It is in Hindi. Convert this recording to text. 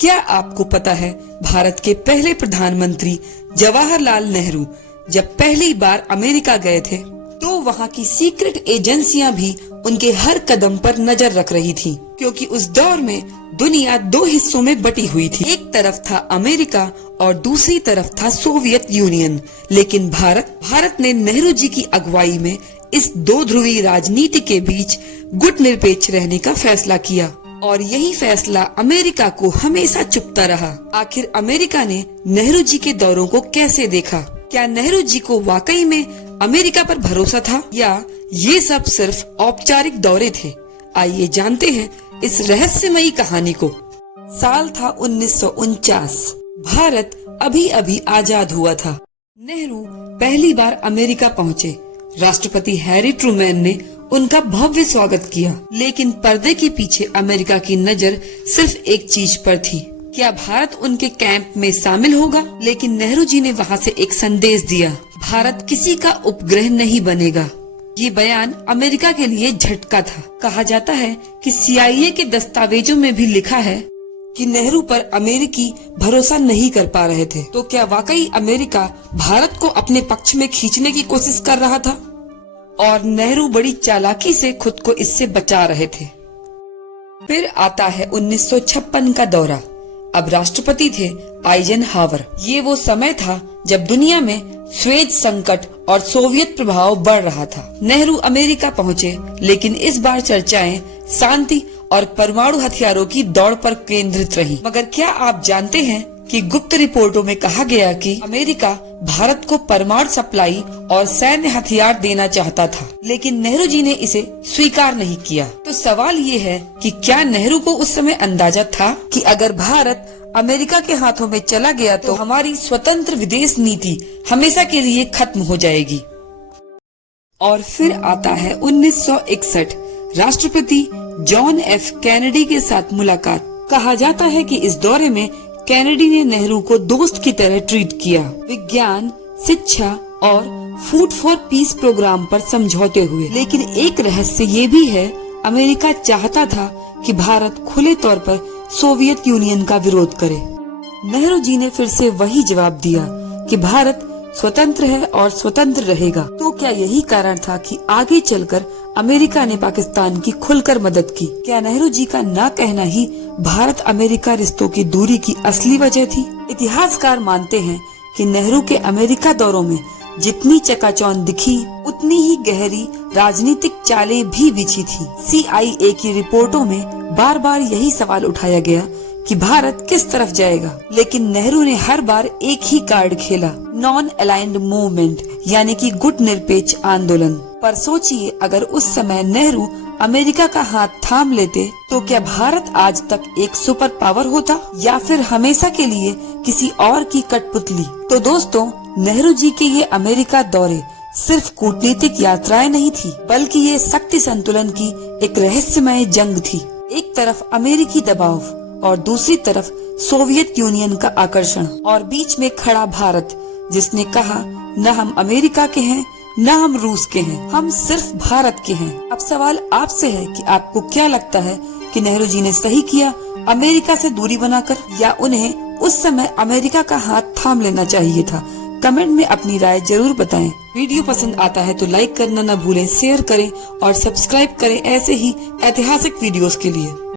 क्या आपको पता है भारत के पहले प्रधानमंत्री जवाहरलाल नेहरू जब पहली बार अमेरिका गए थे तो वहाँ की सीक्रेट एजेंसियां भी उनके हर कदम पर नजर रख रही थी, क्योंकि उस दौर में दुनिया दो हिस्सों में बटी हुई थी। एक तरफ था अमेरिका और दूसरी तरफ था सोवियत यूनियन। लेकिन भारत ने नेहरू जी की अगुवाई में इस दो ध्रुवीय राजनीति के बीच गुटनिरपेक्ष रहने का फैसला किया, और यही फैसला अमेरिका को हमेशा चुभता रहा। आखिर अमेरिका ने नेहरू जी के दौरों को कैसे देखा? क्या नेहरू जी को वाकई में अमेरिका पर भरोसा था या ये सब सिर्फ औपचारिक दौरे थे? आइए जानते हैं इस रहस्यमयी कहानी को। साल था 1949। भारत अभी अभी आजाद हुआ था। नेहरू पहली बार अमेरिका पहुँचे। राष्ट्रपति हैरी ट्रूमैन ने उनका भव्य स्वागत किया, लेकिन पर्दे के पीछे अमेरिका की नजर सिर्फ एक चीज पर थी, क्या भारत उनके कैंप में शामिल होगा? लेकिन नेहरू जी ने वहाँ से एक संदेश दिया, भारत किसी का उपग्रह नहीं बनेगा। ये बयान अमेरिका के लिए झटका था। कहा जाता है कि CIA के दस्तावेजों में भी लिखा है कि नेहरू पर अमेरिकी भरोसा नहीं कर पा रहे थे। तो क्या वाकई अमेरिका भारत को अपने पक्ष में खींचने की कोशिश कर रहा था और नेहरू बड़ी चालाकी से खुद को इससे बचा रहे थे? फिर आता है 1956 का दौरा। अब राष्ट्रपति थे आइजनहावर। ये वो समय था जब दुनिया में स्वेज संकट और सोवियत प्रभाव बढ़ रहा था। नेहरू अमेरिका पहुँचे, लेकिन इस बार चर्चाएं शांति और परमाणु हथियारों की दौड़ पर केंद्रित रही। मगर क्या आप जानते हैं कि गुप्त रिपोर्टों में कहा गया कि अमेरिका भारत को परमाणु सप्लाई और सैन्य हथियार देना चाहता था, लेकिन नेहरू जी ने इसे स्वीकार नहीं किया। तो सवाल ये है कि क्या नेहरू को उस समय अंदाजा था कि अगर भारत अमेरिका के हाथों में चला गया तो हमारी स्वतंत्र विदेश नीति हमेशा के लिए खत्म हो जाएगी? और फिर आता है 1961। राष्ट्रपति जॉन F कैनेडी के साथ मुलाकात। कहा जाता है कि इस दौरे में कैनेडी ने नेहरू को दोस्त की तरह ट्रीट किया। विज्ञान, शिक्षा और फूड फॉर पीस प्रोग्राम पर समझौते हुए। लेकिन एक रहस्य ये भी है, अमेरिका चाहता था कि भारत खुले तौर पर सोवियत यूनियन का विरोध करे। नेहरू जी ने फिर से वही जवाब दिया कि भारत स्वतंत्र है और स्वतंत्र रहेगा। तो क्या यही कारण था कि आगे चलकर अमेरिका ने पाकिस्तान की खुलकर मदद की? क्या नेहरू जी का ना कहना ही भारत अमेरिका रिश्तों की दूरी की असली वजह थी? इतिहासकार मानते हैं कि नेहरू के अमेरिका दौरों में जितनी चकाचौंध दिखी, उतनी ही गहरी राजनीतिक चालें भी बिछी थी। CIA की रिपोर्टों में बार बार यही सवाल उठाया गया कि भारत किस तरफ जाएगा, लेकिन नेहरू ने हर बार एक ही कार्ड खेला, नॉन अलाइंड मूवमेंट, यानी कि गुटनिरपेक्ष आंदोलन। पर सोचिए, अगर उस समय नेहरू अमेरिका का हाथ थाम लेते तो क्या भारत आज तक एक सुपर पावर होता या फिर हमेशा के लिए किसी और की कठपुतली? तो दोस्तों, नेहरू जी के ये अमेरिका दौरे सिर्फ कूटनीतिक यात्राएं नहीं थी, बल्कि ये शक्ति संतुलन की एक रहस्यमय जंग थी। एक तरफ अमेरिकी दबाव और दूसरी तरफ सोवियत यूनियन का आकर्षण, और बीच में खड़ा भारत जिसने कहा, न हम अमेरिका के हैं न हम रूस के हैं, हम सिर्फ भारत के हैं। अब सवाल आपसे है कि आपको क्या लगता है कि नेहरू जी ने सही किया अमेरिका से दूरी बनाकर, या उन्हें उस समय अमेरिका का हाथ थाम लेना चाहिए था? कमेंट में अपनी राय जरूर बताएं। वीडियो पसंद आता है तो लाइक करना न भूलें, शेयर करें और सब्सक्राइब करें ऐसे ही ऐतिहासिक वीडियोस के लिए।